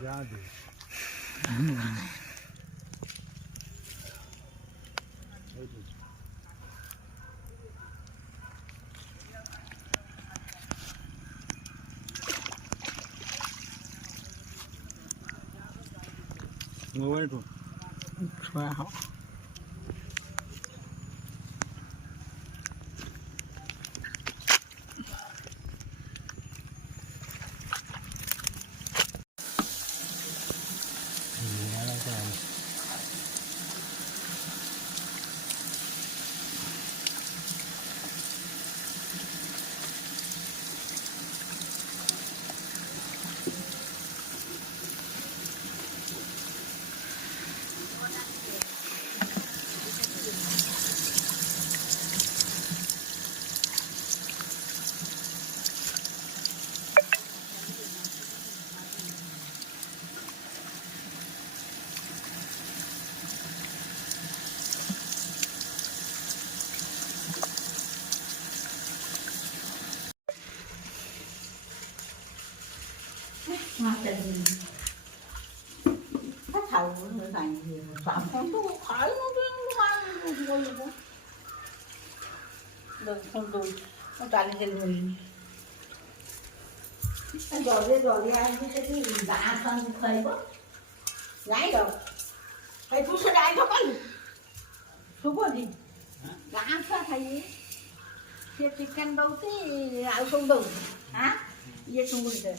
Jadi. Ngồi đây. Wow. Mà tình phát thầu người này phạm con tôi khỏi nó biết đừng không tôi nó trả lên người anh rồi đi anh cái gì dạ không khơi quá gái rồi thầy chú sẽ đại không anh chú có gì dạ sao thầy thì canh đâu tí áo không đủ hả giờ không đủ rồi